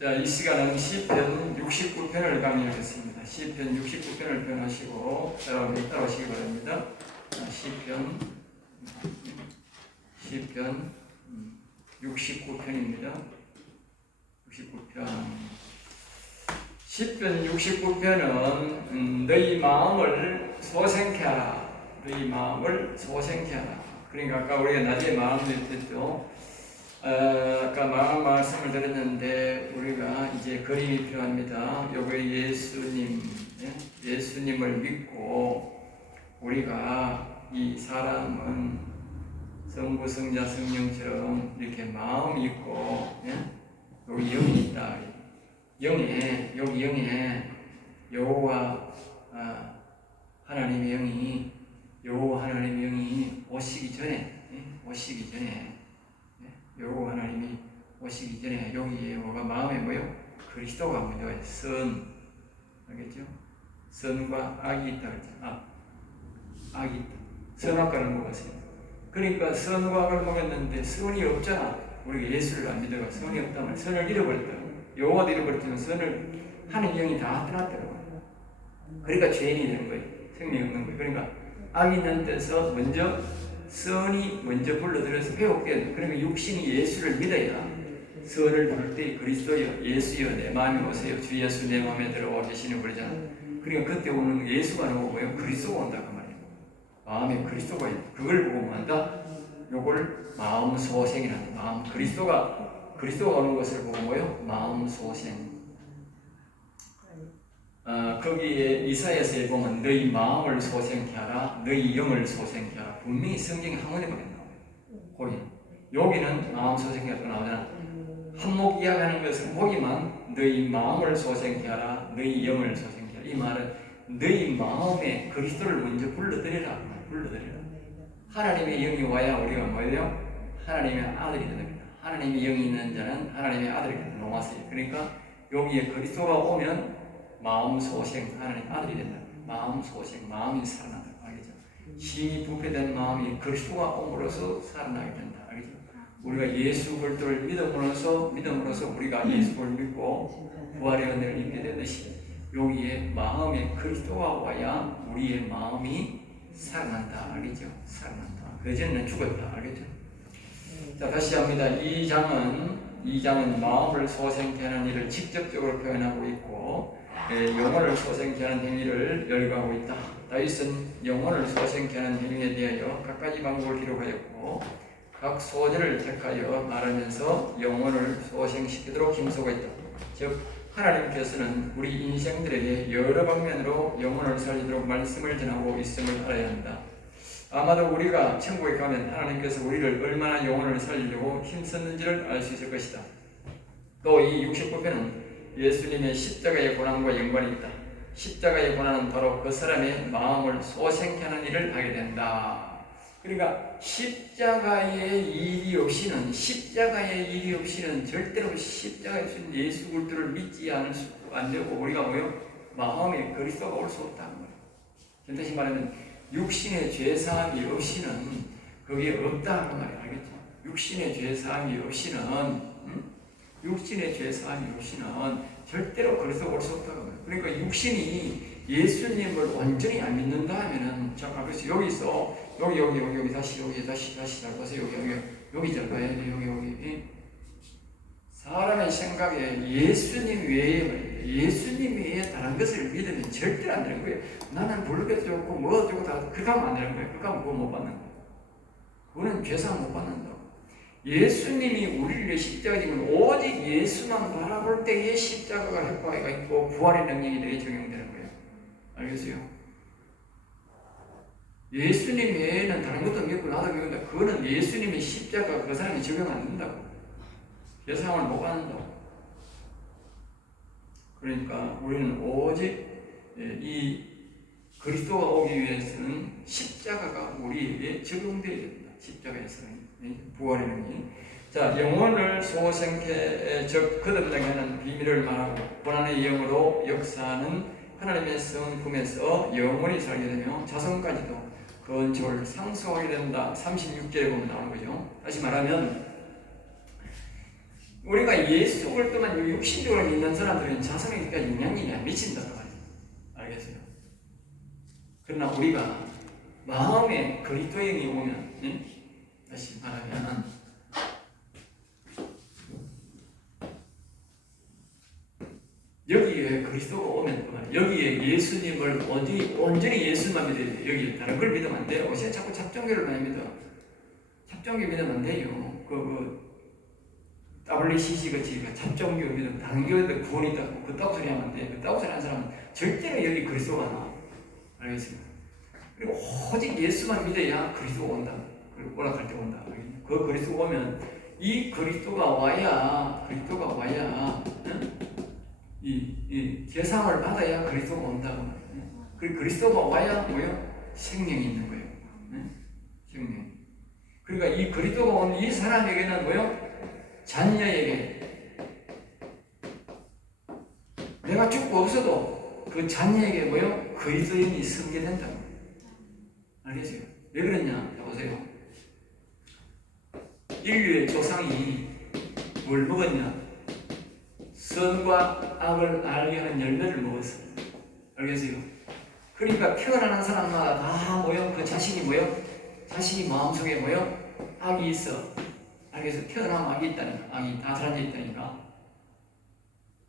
자, 이 시간은 시편 69편을 강의하겠습니다. 시편 69편을 펴놓으시고 따라오시기 바랍니다. 시편 69편입니다. 69편. 시편 69편은 너희 마음을 소생케 하라. 너희 마음을 소생케 하라. 그러니까 아까 우리가 낮에 마음도 했죠. 아까 마음 말씀을 드렸는데 우리가 이제 그림이 필요합니다. 요게 예수님을 믿고 우리가 이 사람은 성부, 성자, 성령처럼 이렇게 마음이 있고 여기 영이 있다. 여기 영에 여호와 하나님의 영이 오시기 전에 여호와 하나님이 오시기 전에 여기에 뭐가 마음에 뭐요? 그리스도가 뭐요? 선, 알겠죠? 선과 악이 있다 그랬죠. 악이 있다. 선악과를 먹었어요. 그러니까 선과 악을 먹었는데 선이 없잖아. 우리가 예수를 안 믿어가 선이 없다면 선을 잃어버렸다. 여호와도 잃어버렸지만 선을 하는 영이 다 떠났더라고요. 그러니까 죄인이 되는 거예요. 생명이 없는 거예요. 그러니까 악이 있는 데서 먼저 선이 먼저 불러들여서 회복돼야. 그러니까 육신이 예수를 믿어야 선을 부를 때 그리스도여, 예수여, 내 마음에 오세요. 주 예수 내 마음에 들어와 계시는 거잖아. 그러니까 그때 오는 예수가 나오고 뭐예요? 그리스도가 온다 그 말이에요. 마음에 그리스도가 있다. 그걸 보고 뭐 한다? 요걸 마음 소생이란다. 마음 그리스도가 오는 것을 보고 뭐예요? 마음 소생. 거기에 이사야서에 보면 너희 마음을 소생케 하라, 너희 영을 소생케 하라. 분명히 성경에 한 번에밖에 나와요. 여기는 마음 소생케 하라 나오잖아. 한목 이야기하는 것은 거기만 너희 마음을 소생케 하라, 너희 영을 소생케 하라. 이 말은 너희 마음에 그리스도를 먼저 불러들이라. 하나님의 영이 와야 우리가 뭐예요? 하나님의 아들이 됩니다. 하나님의 영이 있는 자는 하나님의 아들이 됩니다. 로마서에. 그러니까 여기에 그리스도가 오면 마음 소생, 하나님 아들이 된다. 마음 소생, 마음이 살아난다. 알겠죠? 신이 부패된 마음이 그리스도가 옴으로써 살아나게 된다. 알겠죠? 우리가 예수 그리스도를 믿음으로써 우리가 예수를 믿고 부활의 은혜를 입게 되듯이 여기에 마음에 그리스도가 와야 우리의 마음이 살아난다. 알겠죠? 살아난다. 그전에는 죽었다. 알겠죠? 자, 다시 합니다. 이 장은 마음을 소생케 하는 일을 직접적으로 표현하고 있고 영혼을 소생케 하는 행위를 열거하고 있다. 다윗은 영혼을 소생케 하는 행위에 대하여 각가지 방법을 기록하였고 각 소절을 택하여 말하면서 영혼을 소생시키도록 힘쓰고 있다. 즉 하나님께서는 우리 인생들에게 여러 방면으로 영혼을 살리도록 말씀을 전하고 있음을 알아야 한다. 아마도 우리가 천국에 가면 하나님께서 우리를 얼마나 영혼을 살리려고 힘썼는지를 알 수 있을 것이다. 또 이 69편은 예수님의 십자가의 고난과 연관이 있다. 십자가의 고난은 바로 그 사람의 마음을 소생케 하는 일을 하게 된다. 그러니까 십자가의 일이 없이는 절대로 십자가에 주신 예수 그리스도를 믿지 안 되고 우리가 마음에 그리스도가 올 수 없다는 거예요. 다시 말하면 육신의 죄사함이 없이는 그게 없다는 말이에요. 알겠죠? 육신의 죄사함이 없이는 절대로 그리스도가 올 수 없다고 합니다. 그러니까 육신이 예수님을 완전히 안 믿는다 하면은 잠깐 그래서 여기 다시 잘 보세요. 여기 잘 봐야 돼. 여기 사람의 생각에 예수님 외에 다른 것을 믿으면 절대로 안 되는 거예요. 나는 불교도 좋고 뭐도 좋고 다 그렇게 하면 안 되는 거예요. 그렇게 하면 그거 못 받는 거예요. 그거는 죄상 못 받는다고. 예수님이 우리를 위해 십자가 지면 오직 예수만 바라볼 때에 십자가가 효과가 있고 부활의 능력이 되게 적용되는 거예요. 알겠어요? 예수님 외에는 다른 것도 믿고 나도 믿는다. 그거는 예수님의 십자가 그 사람이 적용 안 된다고. 예상을 못 받는다고. 그러니까 우리는 오직 이 그리스도가 오기 위해서는 십자가가 우리에게 적용되어야 된다. 십자가에서는 부활의 능력. 자, 영혼을 소생케 즉 거듭나게 하는 비밀을 말하고 고난의 영으로 역사하는 하나님의 성품에서 영원히 살게 되며 자손까지도 건축을 상속하게 된다. 36절에 보면 나오는 거죠. 다시 말하면 우리가 예수 그리스도만 육신적으로 믿는 사람들은 자성이니까 영향이냐 미친다 말이에요. 알겠어요? 그러나 우리가 마음에 그리스도 영이 오면, 다시 말하면 여기에 그리스도가 오면 여기에 예수님을 온전히 예수만 믿어야 돼요. 여기 다른 걸 믿으면 안 돼요. 어제 자꾸 잡종교를 많이 믿어. 잡종교 믿으면 안 돼요. WCC 같이 잡종교 믿으면 다른 교회들 구원이 있다고 그따구 소리 하면 안 돼. 그따구 소리 하는 사람은 절대로 여기 그리스도가 나와. 알겠습니까? 그리고 오직 예수만 믿어야 그리스도가 온다. 그리고 오락할 때 온다. 그 그리스도가 오면 이 그리스도가 와야 이 제상을 받아야 그리스도가 온다고 말이에요. 그리스도가 와야 뭐요? 생명이 있는 거예요. 생명. 그러니까 이 그리스도가 온 이 사람에게는 뭐요? 자녀에게 내가 죽고 없어도 그 자녀에게 뭐요? 그리스도 영이 성계된다고. 알겠어요? 왜 그랬냐? 보세요. 인류의 조상이 뭘 먹었냐? 선과 악을 알게 하는 열매를 먹었어요. 알겠어요? 그러니까 태어나는 사람마다 다 뭐요? 그 자식이 뭐요? 자식이 마음속에 뭐요? 악이 있어. 알겠어요? 태어나면 악이 있다니까. 악이 다 들어앉아 있다니까.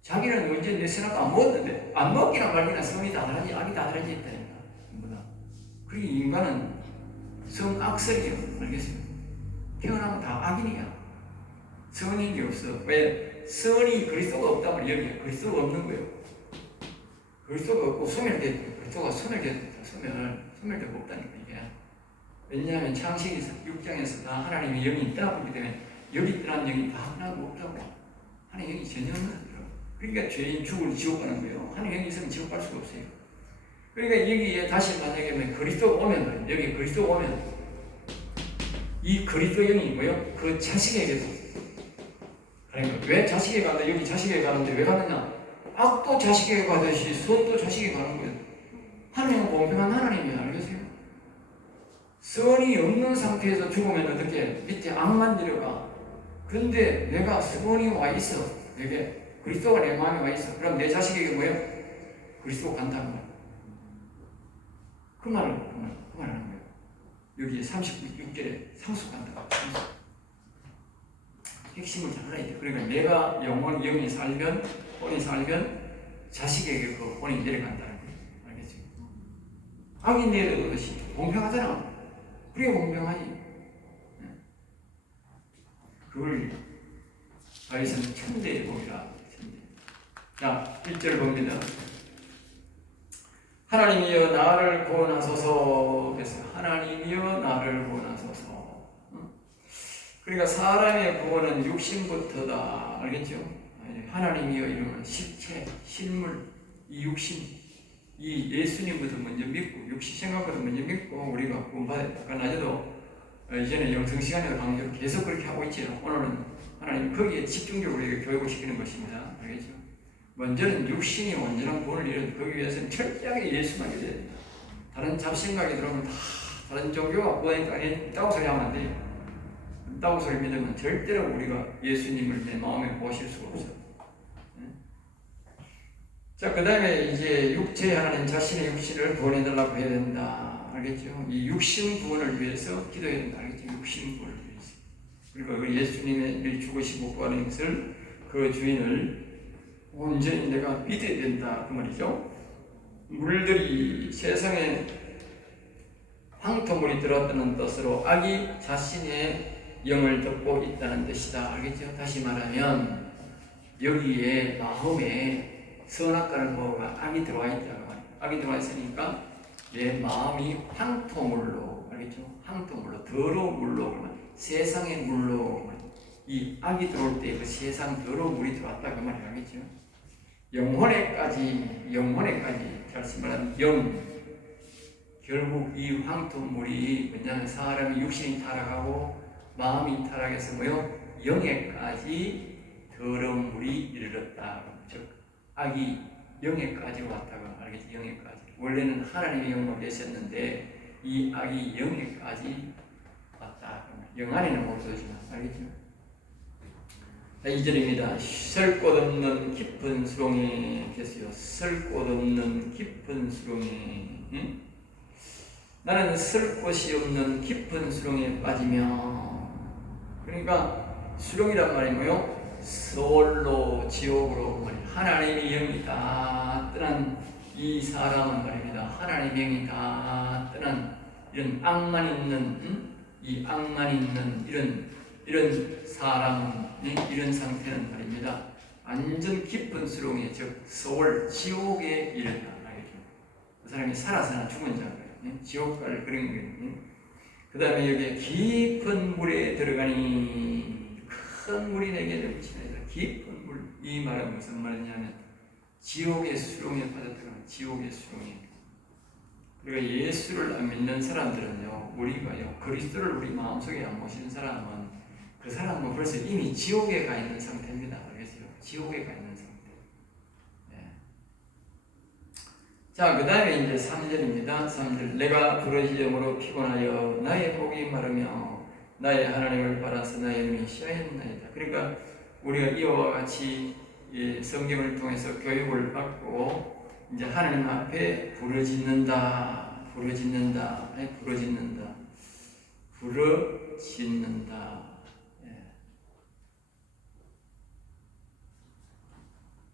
자기는 언제 내 생각도 안 먹었는데 안 먹기나 말기나 성이 다 들어앉아 악이 다 들어앉아 있다니까. 그리고 인간은 성악설이요. 알겠어요? 태어나면 다 악인이야. 선인 게 없어. 왜? 선이 그리스도가 없다면 여기에 그리스도가 없는 거예요. 그리스도가 없고 소멸됐다. 그리스도가 소멸됐다. 소멸되고 없다니까 이게. 왜냐하면 창세기 6장에서 다 하나님의 영이 떠나보기 때문에 여기 떠난 영이 다 떠나고 없다고. 하나님의 영이 전혀 없는 거예요. 그러니까 죄인 죽을 지옥 가는 거예요. 하나님의 영이 있으면 지옥 갈 수가 없어요. 그러니까 여기에 다시 만약에 그리스도가 오면 여기 그리스도가 오면 이 그리스도 영이 뭐요? 그 자식에게서 그러니까 왜 자식에게 가는데 여기 자식에게 가는데 왜 가느냐? 악도 자식에게 가듯이 선도 자식에게 가는 거예요. 하나님은 공평한 하나님이야. 알겠어요? 선이 없는 상태에서 죽으면 어떻게 밑에 악만 내려가. 그런데 내가 선이 와 있어. 내게 그리스도가 내 마음에 와 있어. 그럼 내 자식에게 뭐예요? 그리스도가 간다는 거예요. 그 말을 하는 거예요. 여기 36절에 상속한다. 핵심을 잘 알아야 돼. 그러니까 내가 영이 살면, 혼이 살면 자식에게 그 혼이 내려간다는 거예요. 알겠죠? 악이 내려오듯이 공평하잖아. 그게 공평하지. 그걸 바리새는 천대의 복이라. 자, 1절 봅니다. 하나님이여 나를 구원하소서. 그래서 하나님이여 나를 구원하소서. 그러니까 사람의 구원은 육신부터다. 알겠죠? 하나님이여 이러면 실체, 실물, 이 육신, 이 예수님부터 먼저 믿고 육신 생각부터 먼저 믿고 우리가 구원받았다. 그러나 낮에도 이제는 영성 시간에도 강조로 계속 그렇게 하고 있지요. 오늘은 하나님 거기에 집중적으로 교육을 시키는 것입니다. 알겠죠? 먼저는 육신이 온전한 구원을 이루는 거기 위해서는 철저하게 예수만 믿어야 됩니다. 다른 잡생각이 들어오면 다 다른 종교가 구원이 있다고 소리 하면 안 돼요. 있다고 소리 믿으면 절대로 우리가 예수님을 내 마음에 모실 수가 없어요. 자, 그 다음에 이제 육체 하나님 자신의 육신을 구원해달라고 해야 된다. 알겠죠? 이 육신 구원을 위해서 기도해야 된다. 알겠죠? 육신 구원을 위해서. 그리고 예수님의 죽으시고 구하는 것을 그 주인을 온전히 내가 믿어야 된다. 그 말이죠. 물들이 세상에 황토물이 들어왔다는 뜻으로 악이 자신의 영을 덮고 있다는 뜻이다. 알겠죠? 다시 말하면 여기에 마음에 선악과를 먹어가 악이 들어와 있다고 말이에요. 악이 들어와 있으니까 내 마음이 황토물로, 알겠죠? 황토물로, 더러운 물로, 세상의 물로, 이 악이 들어올 때 그 세상 더러운 물이 들어왔다 그 말이에요. 알겠죠? 영혼에까지 다시 말하면 결국 이 황토물이 뭐냐면 사람이 육신이 타락하고 마음이 타락해서 뭐요? 영에까지 더러운 물이 이르렀다. 즉 악이 영에까지 왔다고 알겠지? 영에까지. 원래는 하나님의 영으로 계셨는데 이 악이 영에까지 왔다. 영 안에는 못 오지만 알겠죠? 2절입니다. 설 곳 없는 깊은 수렁에 계세요. 설 곳 없는 깊은 수렁에. 응? 나는 설 곳이 없는 깊은 수렁에 빠지면, 그러니까 수렁이란 말이 뭐요? 서울로 지옥으로 하나님의 영이 다 떠난 이 사람은 말입니다. 하나님의 영이 다 떠난 이런 악만 있는, 이 악만 있는 이런 사람은, 이런 상태는 말입니다. 완전 깊은 수렁에, 즉 서울 지옥에 이른다. 알겠죠? 그 사람이 살아서나 죽은 자예요. 지옥 갈 그런 거예요. 그 다음에 여기에 깊은 물에 들어가니 큰 물이 내게 넘치나이다. 깊은 물, 이 말은 무슨 말이냐면 지옥의 수렁에 빠졌다가 지옥의 수렁에. 그러니까 예수를 안 믿는 사람들은요, 우리가요, 그리스도를 우리 마음속에 안 모시는 사람은 그 사람은 벌써 이미 지옥에 가 있는 상태입니다. 알겠어요? 지옥에 가 있는 상태. 자, 그 다음에 이제 3절입니다. 3절. 내가 부르짖음으로 피곤하여 나의 목이 마르며 나의 하나님을 바라서 나의 눈이 시야였나이다. 그러니까 우리가 이와 같이 성경을 통해서 교육을 받고 이제 하나님 앞에 부르짖는다.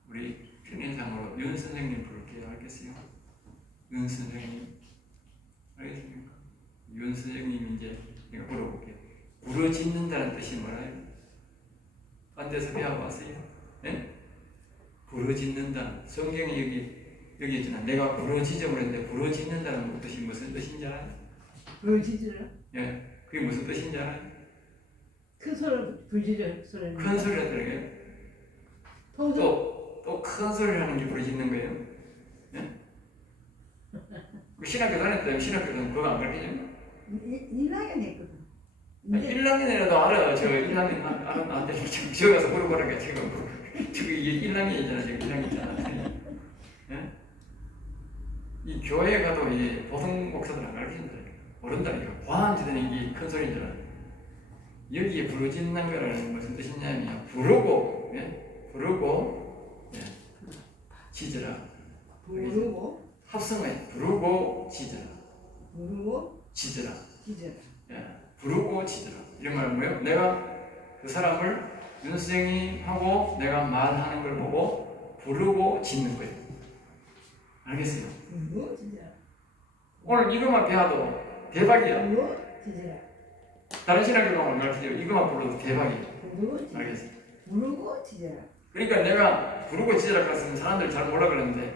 우리 편의상으로 윤 선생님 부를게요. 알겠어요? 윤 선생님, 알겠습니까? 윤 선생님 이제 내가 물어볼게요. 부르짖는다는 뜻이 뭐라요? 딴 데서 배워봤어요? 네? 부르짖는다. 성경이 여기 있잖아. 내가 부르짖음을 했는데 부르짖는다는 뜻이 무슨 뜻인지 알아요? 부르짖으라? 예, 그게 무슨 뜻인지 알아요? 큰 소리로 부르짖어 소리. 큰 소리 하더라고요. 또 큰 소리를 하는 게 부르짖는 거예요. 예? 신학교 다녔다면 신학교는 그거 안 가르치죠? 1학년 했거든. 1학년이라도 알아. 저 1학년 안 되면 저 가서 물어보라니까 지금. 저기 1학년이잖아. 지금 1학년이잖아. 예? 이 교회에 가도 이 보통 목사들 안 가르친다. 모른다니까. 과한지대는 이게 큰 소리인 줄 알아. 여기에 부르짖는 거라는 무슨 뜻이냐면 부르고, 예? 짖으라. 부르고 합성해. 부르고 짖으라. 짖으라. 예. 부르고 짖으라. 이런 말은 뭐예요? 내가 그 사람을 윤 선생님하고 내가 말하는 걸 보고 부르고 짖는 거예요. 알겠어요? 부르고 짖으라. 오늘 이것만 배워도 대박이야. 부르고 짖으라. 다른 신학교는 가르치죠. 이것만 불러도 대박이야. 부르고 짖으라. 알겠어요? 부르고 짖으라. 그러니까 내가 부르고 짖으라 그랬으면 사람들이 잘 몰라 그러는데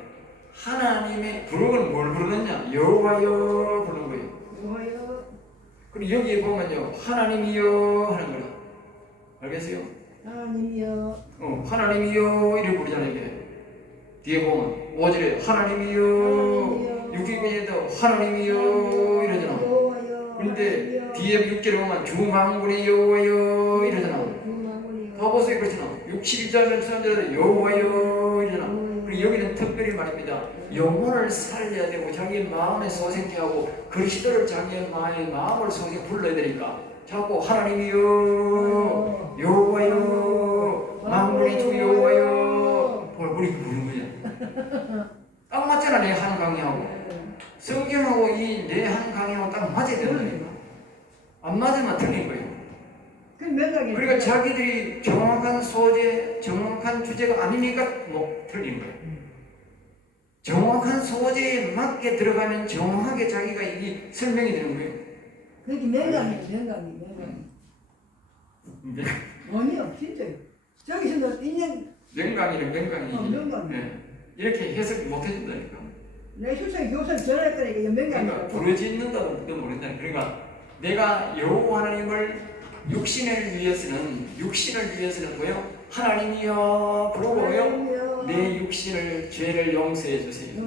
하나님의 부르고는 뭘 부르느냐? 여호와여 부르는 거예요. 여호와여. 그리고 여기에 보면요, 하나님이여 하는 거야. 알겠어요? 하나님이여. 하나님이여 이렇게 부르잖아요. 이게 뒤에 보면 5절에 하나님이여, 6절에도 하나님이여 이러잖아. 그런데 뒤에 6절에 보면 주만군의 여호와여 이러잖아. 봐보세요. 그렇잖아. 6, 7절, 7절에 여호와여 이러잖아. 그리고 여기는 특별히 말입니다. 영혼을 살려야 되고 자기 마음에 소생케하고 그리스도를 자기의 마음을 소생 불러야 되니까 자꾸 하나님이여 여호와여 만군의 주 여호와여 우리 부르는 거야. 딱 맞잖아. 내 한 강의하고 성경하고 이 내 한 강의하고 딱 맞아야 된다니까. 안 맞으면 틀린 거예요. 그러니까 자기들이 정확한 소재, 정확한 주제가 아니니까 뭐 틀린 거예요. 정확한 소재에 맞게 들어가면 정확하게 자기가 이게 설명이 되는 거예요. 그게 명강이에요. 아니요, 진짜요. 저기서는 1년 명강이래. 명강이. 네. 이렇게 해석이 못 해준다니까. 내 출생 교사 전할 거니까 명강이. 그러니까 부르짖는다도 모른다니까. 그러니까 내가 여호와 하나님을 육신을 위해서는 뭐요? 하나님이여 부르고요. 내 육신을 죄를 용서해 주세요.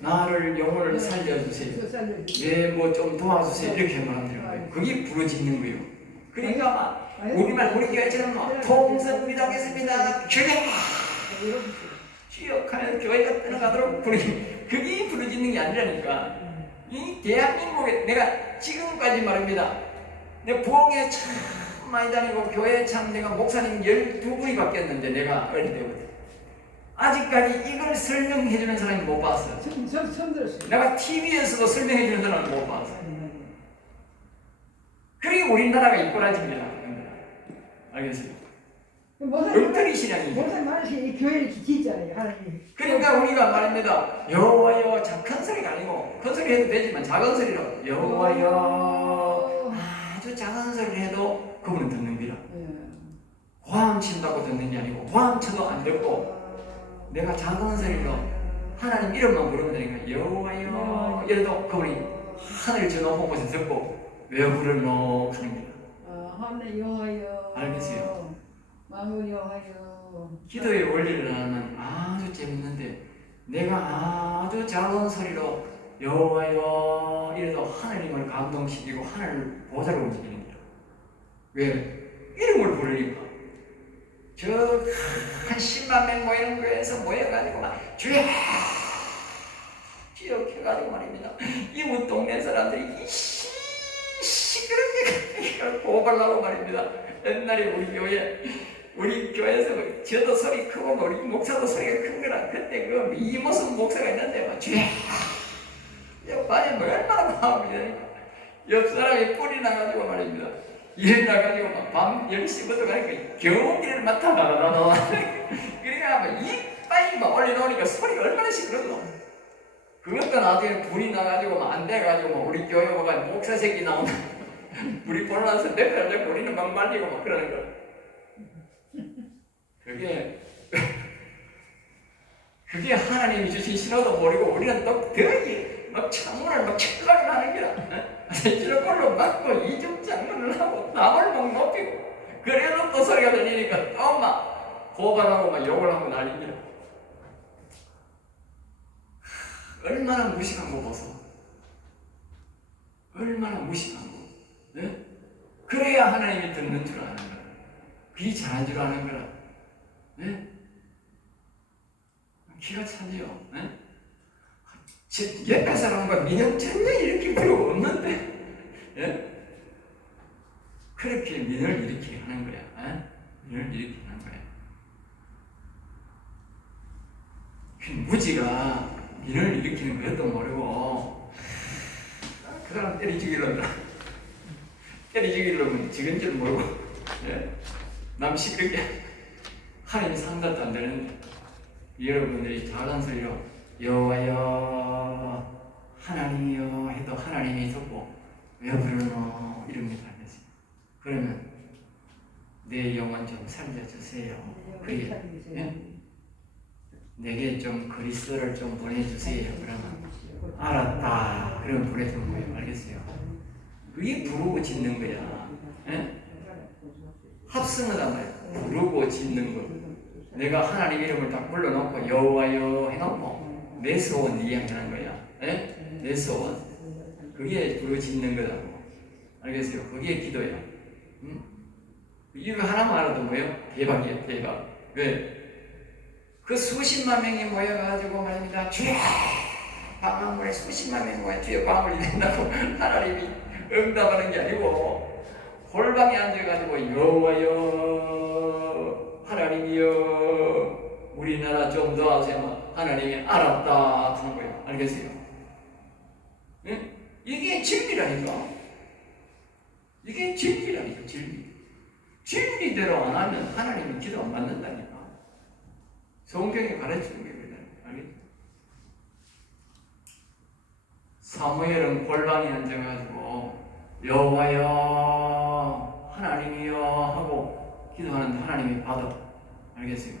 나를 영혼을 살려주세요. 내 뭐 좀 도와주세요. 이렇게 말하는 거예요. 그게 부르짖는 거예요. 그러니까 우리말 우리 교회처럼 뭐 통성미당했습니다. 주역하는 교회가 떠나가도록 그게 부르짖는 게 아니라니까. 이 대한민국에 내가 지금까지 말입니다. 내 부엌에 참 많이 다니고 교회 참 내가 목사님 12분이 바뀌었는데 내가 어릴 때부터 아직까지 이걸 설명해 주는 사람이 못 봤어요. 처음 들었어요. 내가 TV에서도 설명해 주는 사람을 못 봤어요. 그리고 우리나라가 이꼬라집니다. 알겠어요? 엉터리 신앙이죠. 목사님 말하시 이 교회를 지키잖아요, 하나님. 그러니까 우리가 말합니다. 여호와여, 큰 소리가 아니고 큰 소리 해도 되지만 작은 소리로 여호와여, 아주 작은 소리를 해도 그분은 듣는 거라. 고함 친다고 듣는 게 아니고 고함 쳐도 안 듣고 내가 작은 소리로 하나님 이름만 부르면 되니까 여호와여 이래도 그분이 하늘 저 높은 곳에 듣고 왜 부르노 하는 거야. 하늘 여호와여. 알겠어요? 만물 여호와여. 기도의 원리를 하면 아주 재밌는데 내가 아주 작은 소리로 여호와여 이래도 하나님을 감동시키고 하늘 보좌를 움직이는 거야. 왜? 이름을 부르니까 저 한 10만 명 모이는 거에서 모여가지고 막 주여 기억해가지고 말입니다. 이웃 동네 사람들이 시끄럽게 고발하고 말입니다. 옛날에 우리 교회에서 저도 소리 크고 우리 목사도 소리가 큰 거라. 그때 그 이모습 목사가 있는데 막 주여 봐야 뭐 얼마나 마음이 되니까 옆 사람이 뿔이 나가지고 말입니다. 일 나가지고 막 밤 10시부터 가니까 경기를 맡아 나가다 그러니까 막 이빨이 막 올려놓으니까 소리가 얼마나 시끄럽노. 그것도 나중에 불이 나가지고 막 안 돼가지고 막 우리 교회 뭐가 목사 새끼 나온다. 우리 보러 나서 내가 잡고 우리는 막 말리고 막 그러는 거야. 그게 하나님이 주신 신호도 모르고 우리는 또 더이 막 창문을 막 철락을 하는 거야. 실로콜로 막고 이중 창문을 하고 남을 막 높이고 그래도 또 소리가 들리니까 또 막 고발하고 막 욕을 하고 난리냐. 얼마나 무식한 거 보소. 얼마나 무식한 거. 네? 그래야 하나님이 듣는 줄 아는 거라. 귀 잘한 줄 아는 거라. 네? 기가 차지요. 네? 옛날 사람과 민영 전혀 일으킬 필요가 없는데, 예? 그렇게 민을 일으키게 하는 거야. 예? 민을 일으키게 하는 거야. 그 무지가 민을 일으키는 것도 모르고, 그 사람 때려 죽이려면, 죽은 줄 모르고, 예? 남 시끄럽게 하나님 상담도 안 되는데, 여러분들이 작은 소리로 여호와여 하나님이여 해도 하나님이 듣고 왜 부르노 이럽니다. 그러면 내 영혼 좀 살려주세요. 그래, 예? 내게 좀 그리스도를 좀 보내주세요. 그러면 알았다. 그러면 보내주는 거예요. 알겠어요? 그게 부르고 짓는 거야. 예? 합성하단 말이야. 부르고 짓는 거. 내가 하나님 이름을 딱 불러놓고 여호와여 해놓고 내 소원 이야기하는 거야. 예? 내 소원. 그게 부르짖는 거라고. 알겠어요? 그게 기도야. 응? 이거 하나만 알아도 뭐예요? 대박이야, 대박. 왜? 그 수십만 명이 모여가지고 말입니다. 주여! 방황문에 수십만 명이 모여 주여 방울이 된다고 하나님이 응답하는 게 아니고 골방에 앉아가지고 여호와여 하나님이여 우리나라 좀 도와주세요. 하나님이 알았다 하는 거예요. 알겠어요? 네? 이게 진리라니까. 이게 진리라니까. 진리대로 안 하면 하나님이 기도 안 받는다니까. 성경이 가르치는 거거든. 알겠죠? 사무엘은 골방에 앉아가지고 여호와여 하나님이여 하고 기도하는데 하나님이 받아. 알겠어요?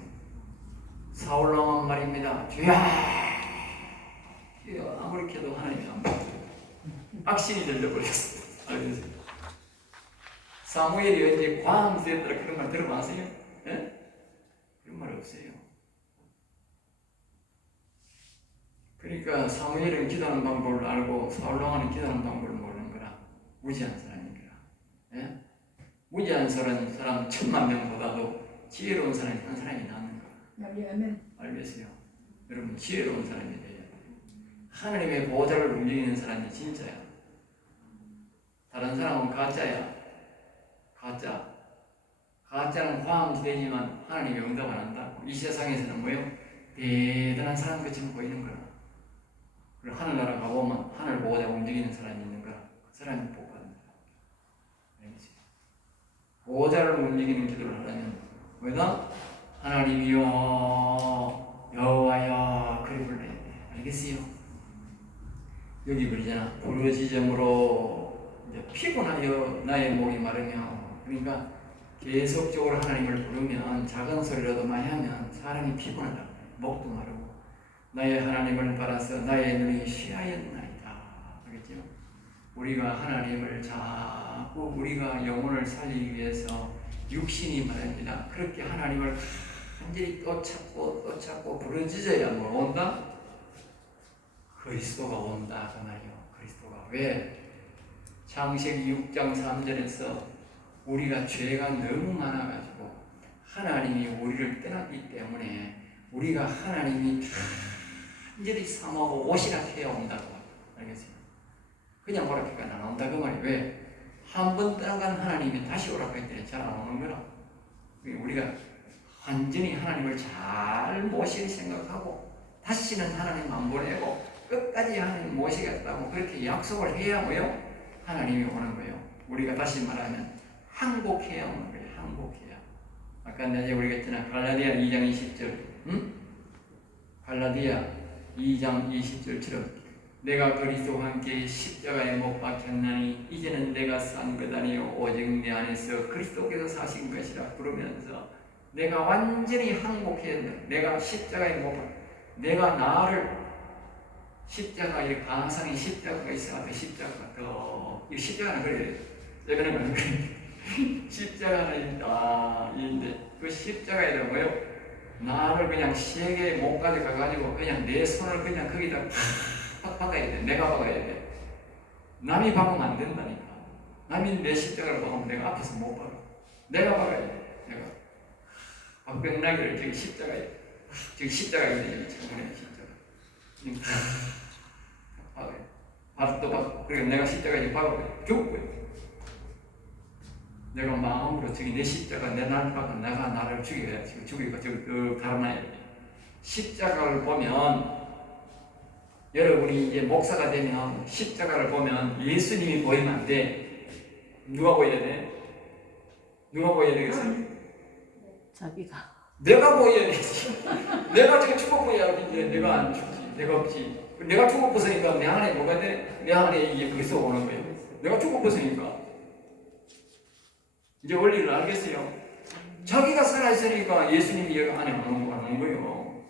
사울왕은 말입니다. 주여! 아무리 해도 하나님이 안 받아. 악신이 들려버렸어. 알겠어요? 사무엘이 언제 광세더라 그런 말 들어봤어요? 예? 그런 말 없어요. 그러니까 사무엘은 기도하는 방법을 알고 사울왕은 기도하는 방법을 모르는 거라. 무지한 사람인 거라. 예? 무지한 사람 10,000,000명보다도 지혜로운 사람이 한 사람이 낫는 거라. 알겠어요? 여러분 지혜로운 사람이 돼야 돼요. 하나님의 보호자를 움직이는 사람이 진짜야. 다른 사람은 가짜야. 가짜. 가짜는 과학지대지만 하나님이 응답 안 한다. 이 세상에서는 뭐예요? 대단한 사람같이 보이는 거라. 그리고 하늘나라 가보면 하늘 보고자 움직이는 사람이 있는 거라. 그 사람이 복 받는 사람. 알겠지? 보호자를 움직이는 기도를 하려면 왜냐? 하나님이여 여호와여 그리 불러야 돼. 알겠어요? 여기 그러잖아. 부르짖음으로 이제 피곤하여 나의 목이 마르며, 그러니까 계속적으로 하나님을 부르면 작은 소리라도 많이 하면 사람이 피곤하다. 목도 마르고 나의 하나님을 바라서 나의 눈이 쉬하였나이다. 알겠죠? 우리가 하나님을 자꾸 우리가 영혼을 살리기 위해서 육신이 말입니다. 그렇게 하나님을 간절히 또 찾고 부르짖어야 뭐 온다? 그리스도가 온다 그 말이요. 그리스도가 왜? 창세기 6장 3절에서 우리가 죄가 너무 많아가지고 하나님이 우리를 떠났기 때문에 우리가 하나님이 간절히 삼하고 오시라 해야 온다고. 알겠어요? 그냥 오라니까 안 온다 그 말이 왜? 한 번 떠나간 하나님이 다시 오라고 했더니 잘 안 오는 거라. 우리가 완전히 하나님을 잘 모실 생각하고 다시는 하나님 안 보내고 끝까지 하나님 모시겠다고 그렇게 약속을 해야 뭐요? 하나님이 오는 거예요. 우리가 다시 말하면 항복해야 오는 거예요. 항복해야. 아까 내가 우리가 했잖아. 갈라디아 2장 20절. 응? 갈라디아 2장 20절처럼 내가 그리스도와 함께 십자가에 못 박혔나니 이제는 내가 산 것 아니요 오직 내 안에서 그리스도께서 사신 것이라 부르면서 내가 완전히 항복해야 돼. 내가 십자가에 못 박혀. 내가 나를 십자가 이 가상의 십자가가 있어. 그 십자가 더 이 십자가는 그래. 예배는 안 그래. 십자가는 있다. 인데 그 십자가에다 뭐요? 나를 그냥 세계에 못 가져가 가지고 그냥 내 손을 그냥 거기다 팍 박아야 돼. 내가 박아야 돼. 남이 박으면 안 된다니까. 남이 내 십자가를 박으면 내가 앞에서 못 박아. 내가 박아야 돼. 내가 박병나기를 저기 십자가에 저기 십자가에 있는 천문에 십자가. 박아요. 박도 박. 그리고 내가 십자가에 박아요. 죽고요. 내가 마음으로 저기 내 십자가 내 나를 박아 내가 나를 죽여야 지금 죽이고 저기 갈아놔야 돼. 십자가를 보면 여러분이 이제 목사가 되면 십자가를 보면 예수님이 보이면 안 돼. 누가 보여야 돼? 누가 보여야 되겠어요? 자기가. 내가 보여야 되지. 내가 지금 죽어 보여야 돼. 내가 안 죽지. 내가 없지. 내가 죽어 벗으니까 내 안에 뭐가 돼? 내 안에 이게 그리스도 오는 거예요. 내가 죽어 벗으니까. 이제 원리를 알겠어요? 자기가 살아있으니까 예수님이 여기 안에 오는 거예요.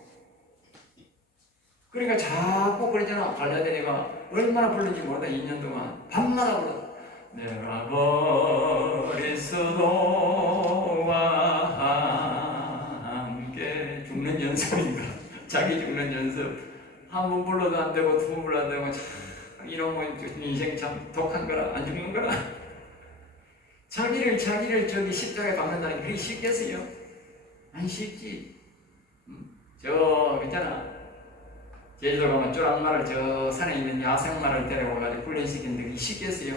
그러니까 자꾸 그러잖아. 갈라디아가 얼마나 불렀는지 모르다 2년 동안 밤마다 불렀어. 내가 그리스도와 함께 죽는 연습인가? 자기 죽는 연습. 한 번 불러도 안 되고 두 번 불러도 안 되고 참 이런 거 인생 참 독한 거라 안 죽는 거라. 자기를 저기 십자가에 박는다는 게 그렇게 쉽겠어요? 안 쉽지. 저 있잖아. 제주도 가면 쪼랑말을 저 산에 있는 야생마를 데려와가지고 훈련시키는데 그게 쉽겠어요?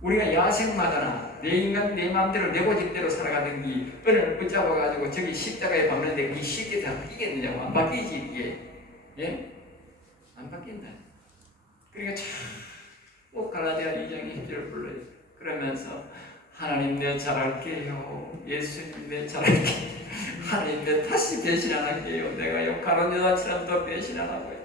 우리가 야생마잖아. 내 인간 내 마음대로 내 고집대로 살아가던 게 끈을 붙잡아가지고 저기 십자가에 박는데 그게 쉽게 다 바뀌겠느냐고. 안 바뀌지 이게. 예? 안 바뀐다. 그러니까 꼭 갈라디아 2장 20절을 불러요. 그러면서 하나님 내 잘할게요. 예수님 내 잘할게요. 하나님 내 다시 배신 안 할게요. 내가요 가론 여자처럼 더 배신 안 하고요.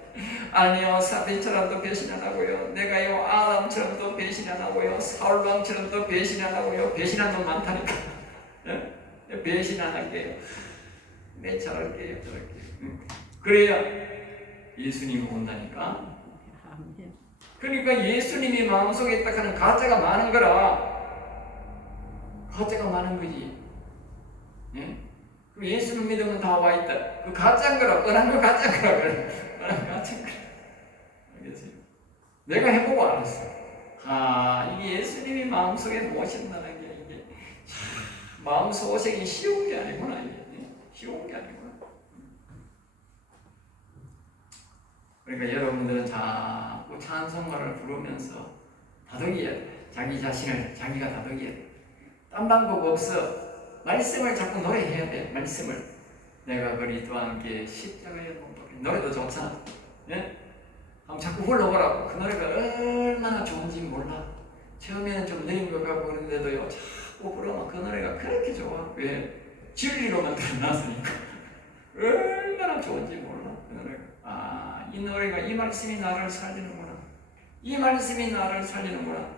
아니요 사비처럼 더 배신 안 하고요. 내가요 아담처럼 더 배신 안 하고요. 사울왕처럼 더 배신 안 하고요. 배신한 놈 많다니까. 네? 배신 안 할게요. 내 잘할게요. 그래야 예수님이 온다니까. 그러니까 예수님이 마음속에 딱 하는 가짜가 많은 거라. 가짜가 많은 거지. 예? 그럼 예수를 믿으면 다 와 있다. 그 가짜인 거라. 뻔한 거 가짜인 거라. 뻔한 거 가짜인 거라. 알겠어요? 내가 해보고 알았어. 아, 이게 예수님이 마음속에 모신다는 게 이게 마음속 오색이 쉬운 게 아니구나. 이게. 쉬운 게 아니구나. 그러니까 여러분들은 자꾸 찬송가를 부르면서 다독여야 돼. 자기 자신을 자기가 다독여야 돼. 딴 방법 없어. 말씀을 자꾸 노래해야 돼. 말씀을. 내가 그리스도와 함께 십자가에 못 박힌 노래도 좋잖아. 예? 한번 자꾸 불러보라고. 그 노래가 얼마나 좋은지 몰라. 처음에는 좀 느린 것 같고 그런데도요, 자꾸 부르면 그 노래가 그렇게 좋아. 왜? 진리로만 드러났으니까. 얼마나 좋은지 몰라. 그 노래가. 아, 이 노래가, 이 말씀이 나를 살리는구나. 이 말씀이 나를 살리는구나.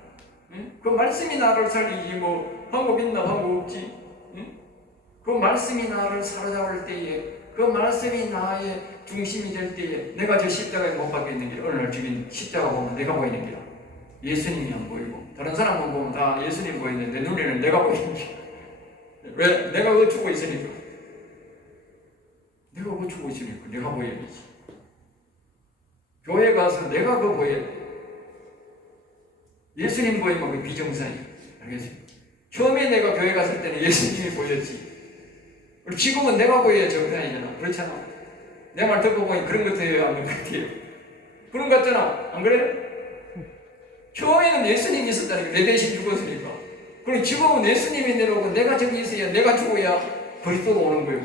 응? 그 말씀이 나를 살리지 뭐 방법 있나 방법 없지. 응? 그 말씀이 나를 사로잡을 때에, 그 말씀이 나의 중심이 될 때에, 내가 저 십자가에 못 박혀 있는 게 어느 날 주변 십자가 보면 내가 보이는 게야. 예수님이 안 보이고 다른 사람은 보면 다 예수님 보이는데 내 눈에는 내가 보이는 게. 왜? 내가 그거 주고 있으니까. 내가 그거 주고 있으니까 내가 보여야 되지. 교회 가서 내가 그거 보여야 돼. 예수님 보이면 그 비정상이야. 알겠지? 처음에 내가 교회 갔을 때는 예수님이 보였지. 지금은 내가 보여야 정상이잖아. 그렇잖아. 내 말 듣고 보니 그런 것 같아요? 안 그런 것 같아요? 그런 것 같잖아. 안 그래? 처음에는 예수님이 있었다니까. 내 대신 죽었으니까. 그럼 지금은 예수님이 내려오고 내가 저기 있어야, 내가 죽어야 그리스도가 오는 거예요.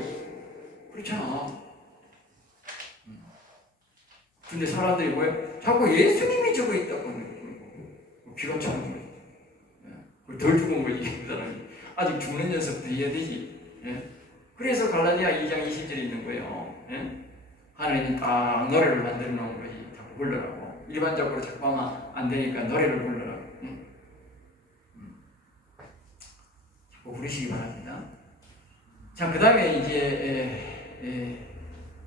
그렇잖아. 근데 사람들이 뭐예요? 자꾸 예수님이 저거 있다고 하는 거예요. 기가 차는 거예요. 덜 죽은 거지. 그 사람이. 아직 죽는 연습도 해야 되지. 예? 그래서 갈라디아 2장 20절에 있는 거예요. 예? 하나님이 딱 노래를 만들어 놓은 거지. 자꾸 불러라고. 일반적으로 자꾸 하면 안 되니까 노래를 불러라고. 자꾸 부르시기 바랍니다. 자, 그 다음에 이제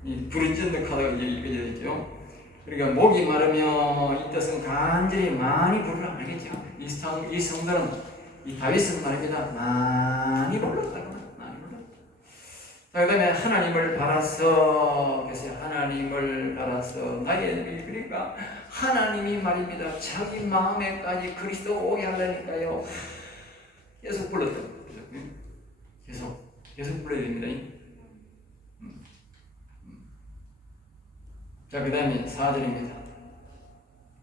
이 부르짖는 카드가 이제 읽어져 있죠. 그러니까 목이 마르면 이 뜻은 간절히 많이 부르라. 알겠죠? 이 성도는, 이 다윗은 말입니다. 많이 불렀다고. 많이 불렀다. 자, 그 다음에 하나님을 바라서, 그래서 하나님을 바라서 나의, 그러니까 하나님이 말입니다. 자기 마음에까지 그리스도 오게 하려니까요. 계속 불렀다. 계속 불러야 됩니다. 자, 그 다음에 4절입니다.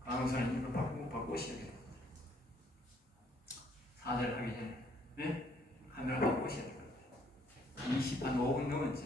강성사님 이거 바꾸시야 돼요. 4절 하기 전에. 네? 카메라 바꾸셔야 돼요. 20한 5분 넘었죠.